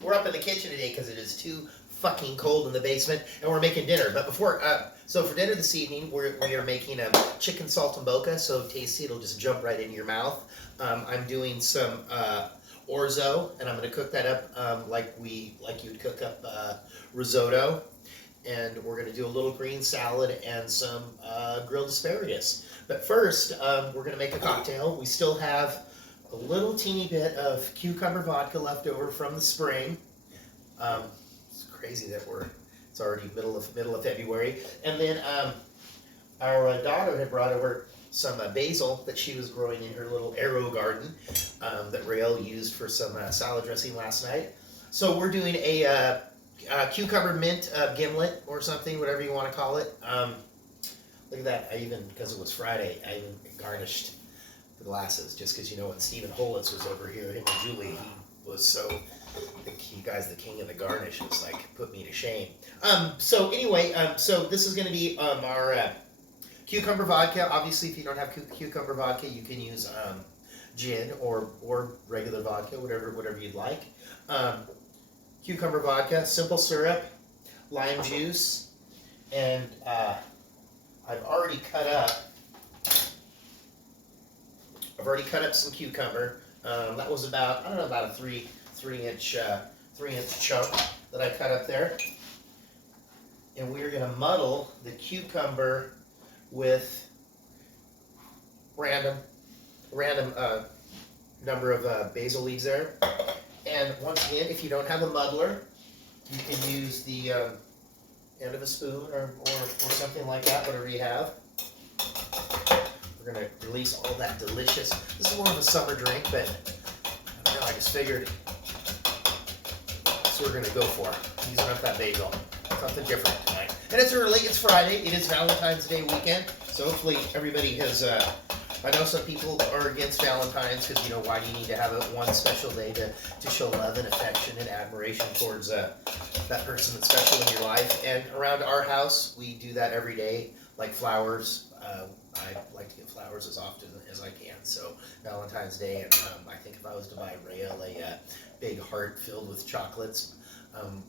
We're up in the kitchen today because it is too fucking cold in the basement, and we're making dinner. But before, so for dinner this evening, we are making a chicken saltimboca, so tasty it'll just jump right into your mouth. I'm doing some orzo, and I'm going to cook that up like you would cook up risotto. And we're going to do a little green salad and some grilled asparagus. But first, we're going to make a cocktail. We still have a little teeny bit of cucumber vodka left over from the spring. It's crazy that it's already middle of February. And then our daughter had brought over some basil that she was growing in her little arrow garden that Rael used for some salad dressing last night. So we're doing a cucumber mint gimlet or something, whatever you want to call it. Look at that. Because it was Friday, I even garnished the glasses just because, when Stephen Holitz was over here, him and Julie, he was so, you guys, the king of the garnish. It's like, put me to shame. So anyway, so this is going to be our cucumber vodka. Obviously, if you don't have cucumber vodka, you can use gin or regular vodka, whatever you'd like. Cucumber vodka, simple syrup, lime juice, and I've already cut up some cucumber. That was about a three inch chunk that I cut up there. And we're gonna muddle the cucumber with random number of basil leaves there. And once again, if you don't have a muddler, you can use the end of a spoon or something like that, whatever you have. We're going to release all that delicious. This is more of a summer drink, but I just figured that's what we're going to go for. Using up that basil. Something different tonight. And it's early, it's Friday, it is Valentine's Day weekend, so hopefully everybody has... I know some people are against Valentine's because, why do you need to have one special day to show love and affection and admiration towards that person that's special in your life? And around our house, we do that every day, like flowers. I like to get flowers as often as I can. So Valentine's Day, and I think if I was to buy Rael a big heart filled with chocolates,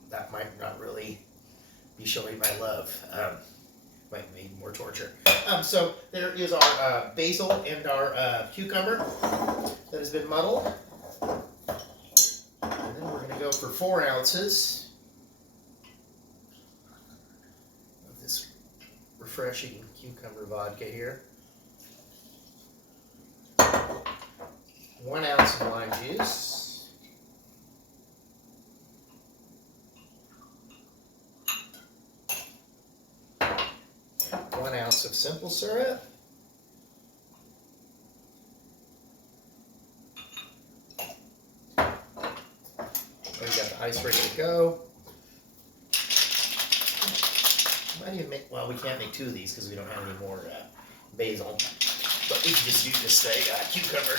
that might not really be showing my love. Might mean more torture. So there is our basil and our cucumber that has been muddled. And then we're going to go for 4 ounces of this refreshing cucumber vodka here. 1 ounce of lime juice. 1 ounce of simple syrup. We got the ice ready to go. Might even make, well, we can't make 2 of these because we don't have any more basil, but we can just use this cucumber.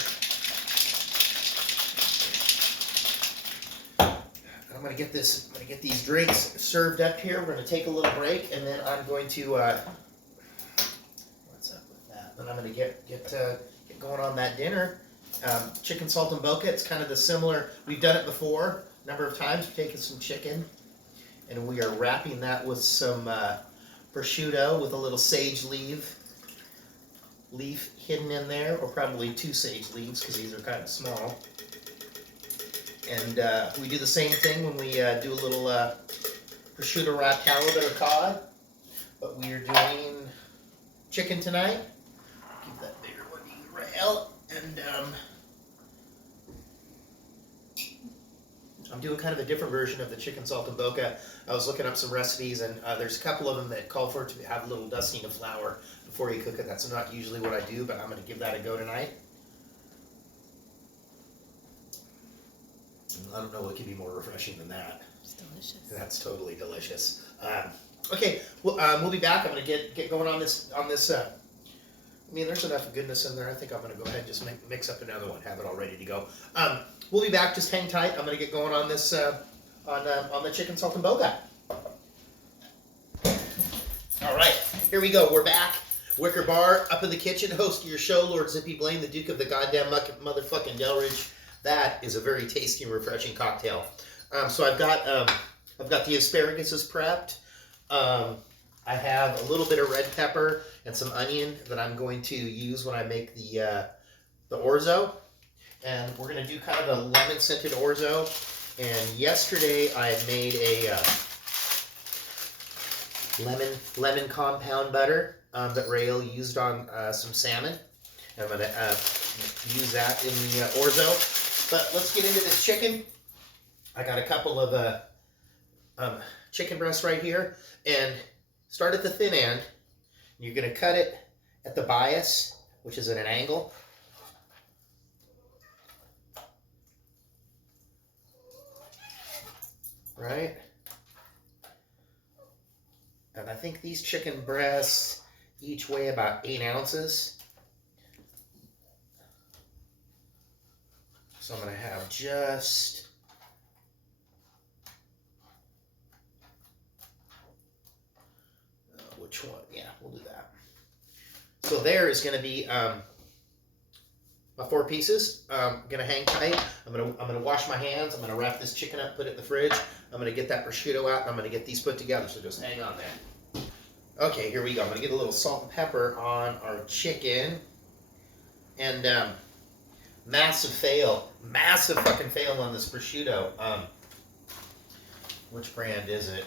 I'm gonna get these drinks served up here. We're gonna take a little break, and then I'm going to. Then I'm going to get going on that dinner. Chicken saltimboca, it's kind of the similar, we've done it before a number of times. We've taken some chicken and we are wrapping that with some prosciutto with a little sage leaf hidden in there, or probably 2 sage leaves because these are kind of small. And we do the same thing when we do a little prosciutto wrapped halibut or cod, but we are doing chicken tonight. Keep that bigger one to you, Rael. And I'm doing kind of a different version of the chicken saltimboca. I was looking up some recipes, and there's a couple of them that call for it to have a little dusting of flour before you cook it. That's not usually what I do, but I'm going to give that a go tonight. I don't know what could be more refreshing than that. It's delicious. That's totally delicious. Okay, we'll be back. I'm going to get going on this. I mean, there's enough goodness in there. I think I'm going to go ahead and just mix up another one, have it all ready to go. We'll be back. Just hang tight. I'm going to get going on this on the chicken saltimboca. All right, here we go. We're back. Wicker Bar, up in the kitchen, host of your show, Lord Zippy Blaine, the Duke of the goddamn motherfucking Delridge, that is a very tasty and refreshing cocktail. So I've got the asparagus prepped. I have a little bit of red pepper and some onion that I'm going to use when I make the orzo. And we're going to do kind of a lemon-scented orzo. And yesterday I made a lemon compound butter that Rael used on some salmon. I'm going to use that in the orzo. But let's get into this chicken. I got a couple of chicken breasts right here. And start at the thin end. You're going to cut it at the bias, which is at an angle. Right? And I think these chicken breasts each weigh about 8 ounces. So I'm going to have just which one? Yeah, we'll do that. So there is going to be my 4 pieces. I'm going to hang tight. I'm going to wash my hands. I'm going to wrap this chicken up, put it in the fridge. I'm going to get that prosciutto out, and I'm going to get these put together. So just hang on there. Okay, here we go. I'm going to get a little salt and pepper on our chicken. And massive fucking fail on this prosciutto. Which brand is it?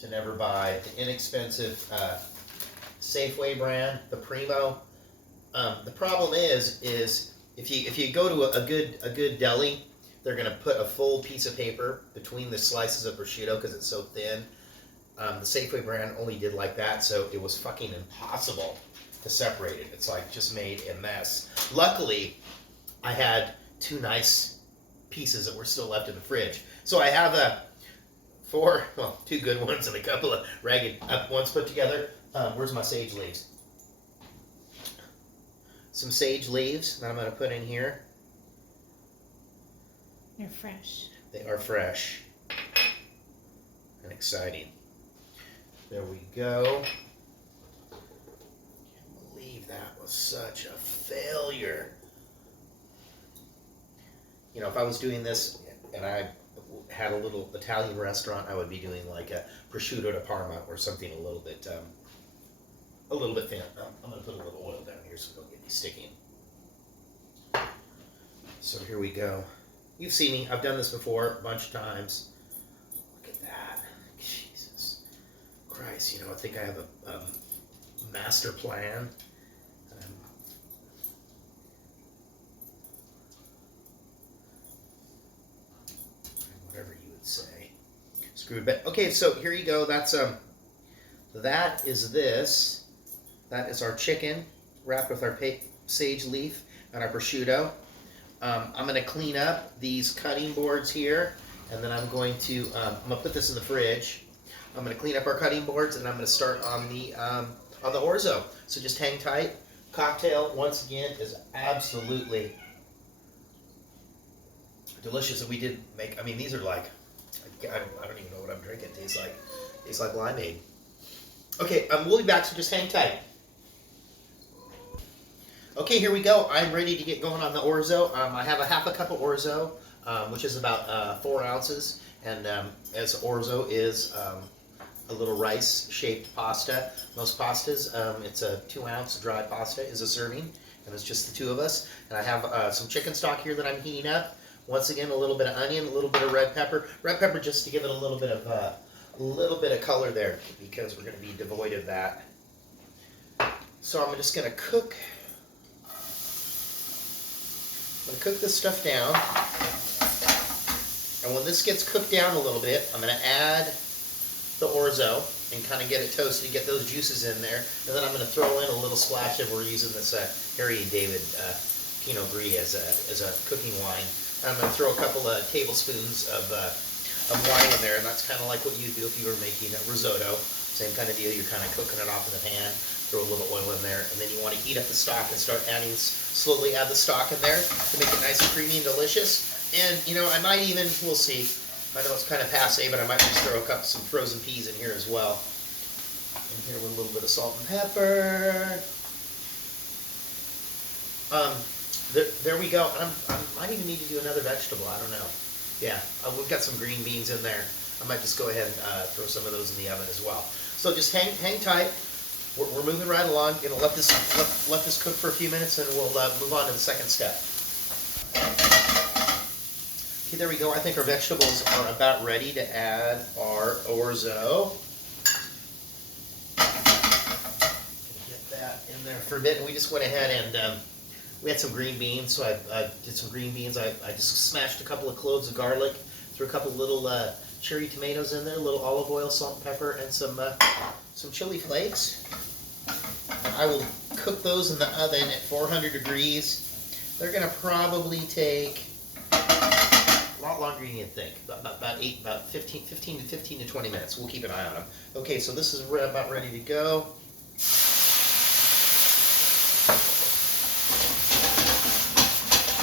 To never buy the inexpensive Safeway brand, the Primo. The problem is if you go to a good deli, they're gonna put a full piece of paper between the slices of prosciutto because it's so thin. The Safeway brand only did like that, so it was fucking impossible to separate it. It's like just made a mess. Luckily, I had 2 nice pieces that were still left in the fridge, so I have 2 good ones and a couple of ragged ones put together. Where's my sage leaves? Some sage leaves that I'm going to put in here. They're fresh. They are fresh and exciting. There we go. Can't believe that was such a failure. You know, if I was doing this and I had a little Italian restaurant, I would be doing like a prosciutto di Parma or something a little bit thin. I'm going to put a little oil down here so we don't get any sticking. So here we go. You've seen me. I've done this before a bunch of times. Look at that. Jesus Christ. You know, I think I have a master plan. Whatever you would say. Screwed back. Okay, so here you go. That's that is this. That is our chicken wrapped with our sage leaf and our prosciutto. I'm going to clean up these cutting boards here, and then I'm going to put this in the fridge. I'm going to clean up our cutting boards, and I'm going to start on the orzo. So just hang tight. Cocktail once again is absolutely delicious. And we did make. I mean, these are like I don't even know what I'm drinking. Tastes like limeade. Okay, we'll be back. So just hang tight. Okay, here we go. I'm ready to get going on the orzo. I have a half a cup of orzo, which is about 4 ounces. And as orzo is a little rice-shaped pasta. Most pastas, it's a 2-ounce dry pasta is a serving, and it's just the 2 of us. And I have some chicken stock here that I'm heating up. Once again, a little bit of onion, a little bit of red pepper. Red pepper just to give it a little bit of color there, because we're going to be devoid of that. So I'm just going to cook. I'm going to cook this stuff down, and when this gets cooked down a little bit, I'm going to add the orzo and kind of get it toasted, get those juices in there, and then I'm going to throw in a little splash of, we're using this Harry and David Pinot Gris as a cooking wine. And I'm going to throw a couple of tablespoons of wine in there, and that's kind of like what you do if you were making a risotto. Same kind of deal, you're kind of cooking it off in the pan, throw a little oil in there, and then you want to heat up the stock and start slowly add the stock in there to make it nice and creamy and delicious. And, you know, I might even, we'll see, I know it's kind of passe, but I might just throw some frozen peas in here as well. And here with a little bit of salt and pepper. there we go. I might even need to do another vegetable. I don't know. Yeah, we've got some green beans in there. I might just go ahead and throw some of those in the oven as well. So just hang tight. We're moving right along. Gonna let this cook for a few minutes, and we'll move on to the second step. Okay, there we go. I think our vegetables are about ready to add our orzo. Get that in there for a bit. And we just went ahead and we had some green beans, so I did some green beans. I just smashed a couple of cloves of garlic, threw a couple of little cherry tomatoes in there, a little olive oil, salt and pepper, and some chili flakes. And I will cook those in the oven at 400 degrees. They're going to probably take a lot longer than you'd think, about 15 to 20 minutes. We'll keep an eye on them. Okay, so this is about ready to go.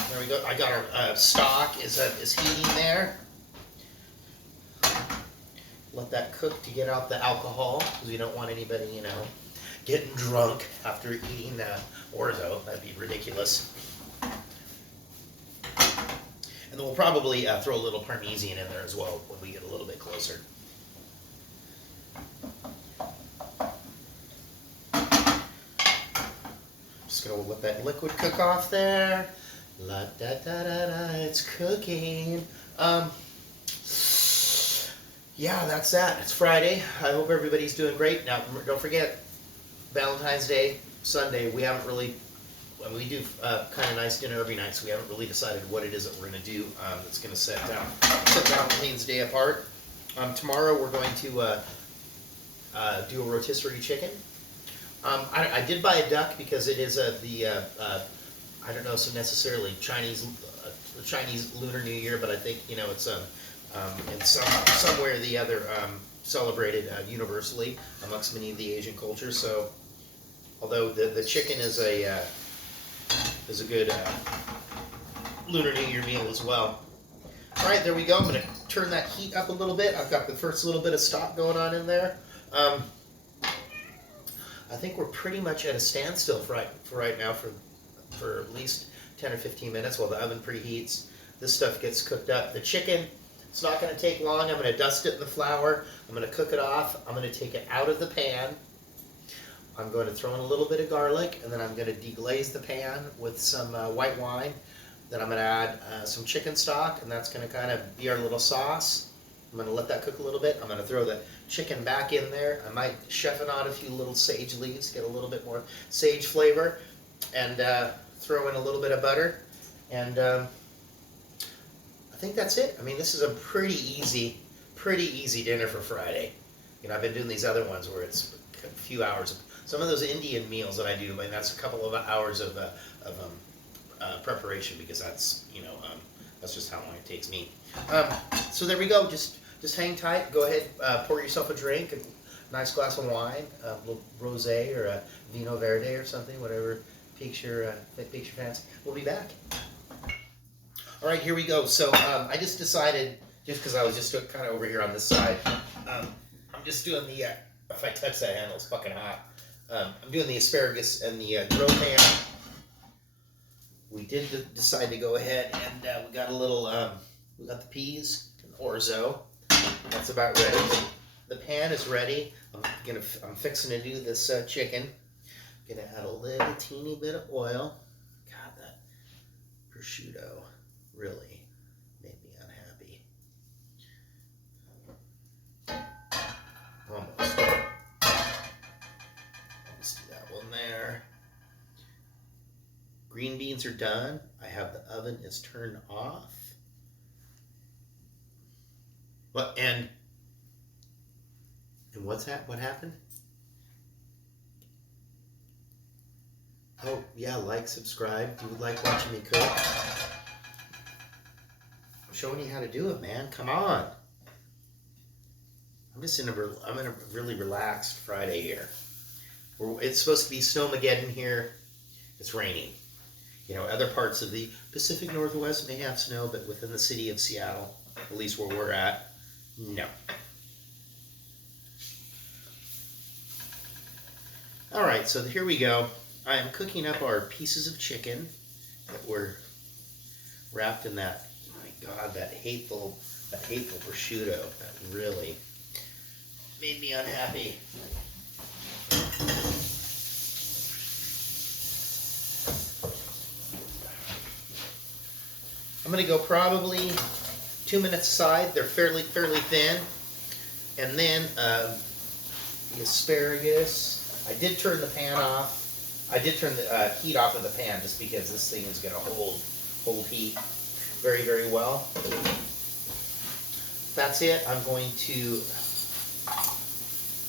There we go. I got our stock is heating there. Let that cook to get out the alcohol, because we don't want anybody, getting drunk after eating orzo. That'd be ridiculous. And then we'll probably throw a little Parmesan in there as well when we get a little bit closer. Just gonna let that liquid cook off there. La da da da da, it's cooking. Yeah, that's that. It's Friday. I hope everybody's doing great. Now, don't forget, Valentine's Day, Sunday, we haven't really, we do kind of nice dinner every night, so we haven't really decided what it is that we're going to do that's going to set Valentine's Day apart. Tomorrow we're going to do a rotisserie chicken. I did buy a duck because it is I don't know, so necessarily Chinese Lunar New Year, but I think, it's in some way or the other celebrated universally amongst many of the Asian cultures. So, although the chicken is a good Lunar New Year meal as well. All right, there we go. I'm going to turn that heat up a little bit. I've got the first little bit of stock going on in there. I think we're pretty much at a standstill for right now for at least 10 or 15 minutes while the oven preheats. This stuff gets cooked up. The chicken, it's not going to take long. I'm going to dust it in the flour. I'm going to cook it off. I'm going to take it out of the pan. I'm going to throw in a little bit of garlic, and then I'm going to deglaze the pan with some white wine. Then I'm going to add some chicken stock, and that's going to kind of be our little sauce. I'm going to let that cook a little bit. I'm going to throw the chicken back in there. I might chef it on a few little sage leaves, get a little bit more sage flavor, and throw in a little bit of butter. And I think that's it. I mean, this is a pretty easy dinner for Friday. I've been doing these other ones where it's a few hours. Some of those Indian meals that I do, and that's a couple of hours of preparation, because that's that's just how long it takes me. So there we go. Just hang tight. Go ahead, pour yourself a drink, a nice glass of wine, a little rosé or a vino verde or something, whatever piques your fancy. We'll be back. All right, here we go. So I just decided, just because I was just kind of over here on this side, I'm just doing the, if I touch that handle, it's fucking hot. I'm doing the asparagus and the grill pan. We did decide to go ahead and we got a little, we got the peas and orzo. That's about ready. The pan is ready. I'm fixing to do this chicken. Gonna add a little teeny bit of oil. God, that prosciutto really made me unhappy. Almost. Let's do that one there. Green beans are done. I have the oven is turned off. What and what's that? What happened? Oh yeah, like, subscribe. Do you like watching me cook? I'm showing you how to do it, man. Come on. I'm in a really relaxed Friday here. It's supposed to be snowmageddon here. It's raining. Other parts of the Pacific Northwest may have snow, but within the city of Seattle, at least where we're at, no. All right, so here we go. I am cooking up our pieces of chicken that were wrapped in that, my God, that hateful prosciutto. That really made me unhappy. I'm gonna go probably 2 minutes aside. They're fairly thin. And then the asparagus. I did turn the pan off. I did turn the heat off of the pan just because this thing is gonna hold heat very well. That's it. I'm going to,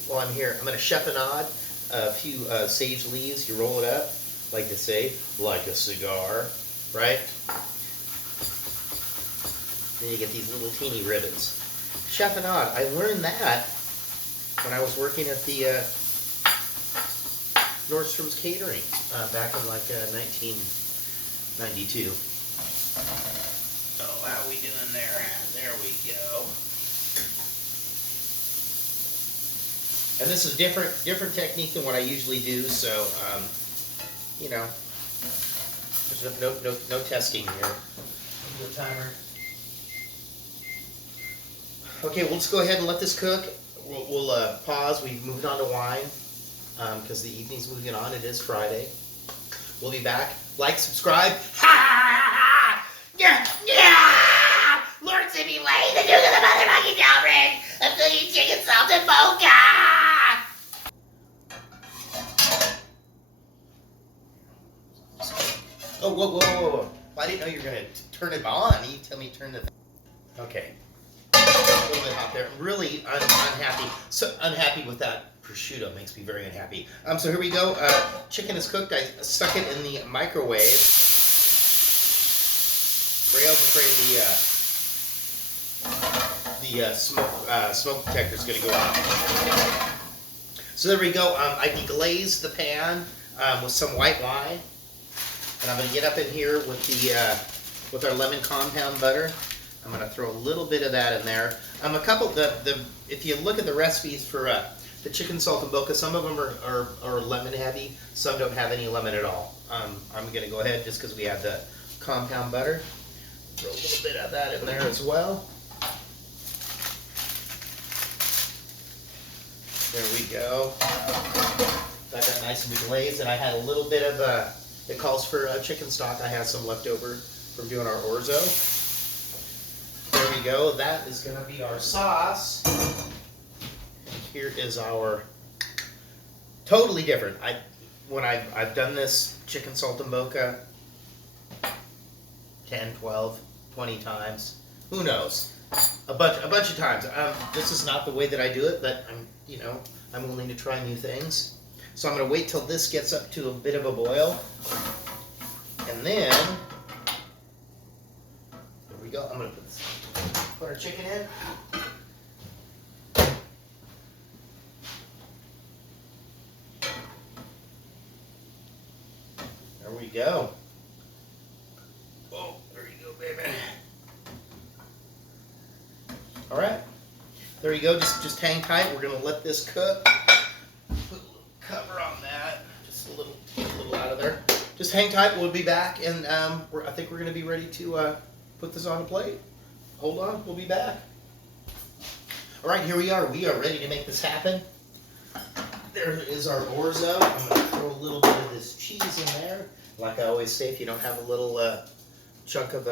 while I'm here, I'm gonna chiffonade a few sage leaves. You roll it up, like to say, like a cigar, right? Then you get these little teeny ribbons. Chiffonade, I learned that when I was working at the Nordstrom's Catering back in like 1992. Oh, how we doing there? There we go. And this is different technique than what I usually do, so you know, there's no testing here. Do a timer. Okay, we'll just go ahead and let this cook. We'll pause. We've moved on to wine because the evening's moving on. It is Friday. We'll be back. Like, subscribe. Ha! Yeah! Lord Simi Lane, the Duke of the Motherfucking Delbridge, I'm cooking chicken saltimboca. Oh, whoa. I didn't know you were going to turn it on. You tell me to turn the... Okay. A little bit hot there. I'm really unhappy. So unhappy with that prosciutto. Makes me very unhappy. So here we go. Chicken is cooked. I stuck it in the microwave. Rael's afraid the smoke detector is going to go off. So there we go. I deglazed the pan with some white wine, and I'm going to get up in here with our lemon compound butter. I'm going to throw a little bit of that in there. If you look at the recipes for the chicken saltimboca, some of them are lemon heavy. Some don't have any lemon at all. I'm going to go ahead just because we have the compound butter. Throw a little bit of that in there as well. There we go. Got that nice and glazed, and I had a little bit of it calls for chicken stock. I had some left over from doing our orzo. There we go. That is going to be our sauce. And here is our totally different. I've done this chicken saltimboca 10, 12, 20 times. Who knows? A bunch of times. This is not the way that I do it, but I'm willing to try new things. So I'm going to wait till this gets up to a bit of a boil, and then there we go. I'm going to put our chicken in. There we go. Oh, there you go, baby. All right, there you go. Just hang tight. We're gonna let this cook. Put a little cover on that. Just a little out of there. Just hang tight. We'll be back, and I think we're gonna be ready to put this on a plate. Hold on, we'll be back. All right, here we are. We are ready to make this happen. There is our orzo. I'm gonna throw a little bit of this cheese in there. Like I always say, if you don't have a little chunk of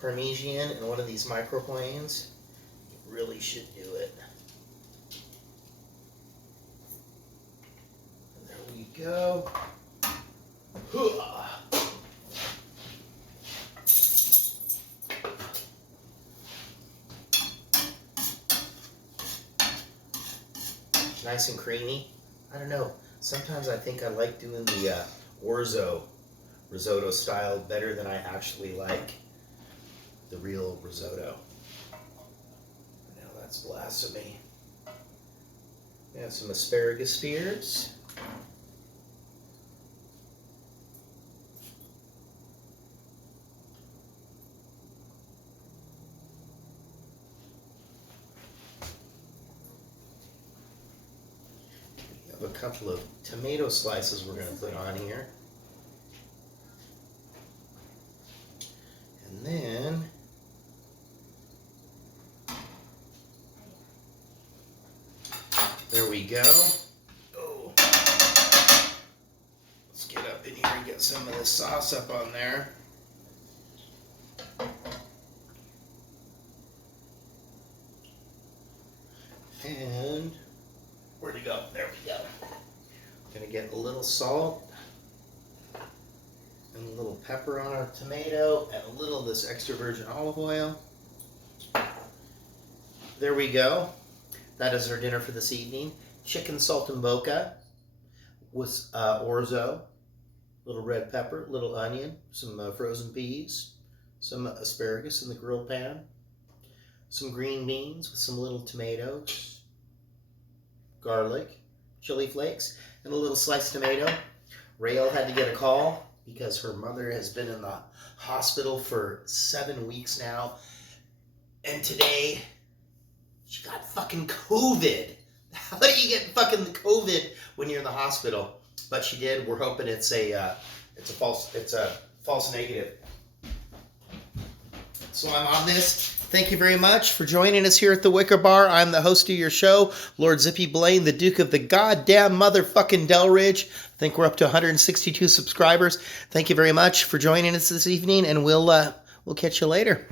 Parmesan in one of these microplanes, you really should do it. And there we go. Nice and creamy. I don't know. Sometimes I think I like doing the orzo risotto style better than I actually like the real risotto. Now that's blasphemy. We have some asparagus spears. We have a couple of tomato slices we're going to put on here. There we go. Oh. Let's get up in here and get some of this sauce up on there. And where'd it go? There we go. Gonna get a little salt and a little pepper on our tomato and a little of this extra virgin olive oil. There we go. That is our dinner for this evening. Chicken saltimboca with orzo, little red pepper, little onion, some frozen peas, some asparagus in the grill pan, some green beans with some little tomatoes, garlic, chili flakes, and a little sliced tomato. Rael had to get a call because her mother has been in the hospital for 7 weeks now. And today, she got fucking COVID. How do you get fucking COVID when you're in the hospital? But she did. We're hoping it's a false negative. So I'm on this. Thank you very much for joining us here at the Wicker Bar. I'm the host of your show, Lord Zippy Blaine, the Duke of the goddamn motherfucking Delridge. I think we're up to 162 subscribers. Thank you very much for joining us this evening, and we'll catch you later.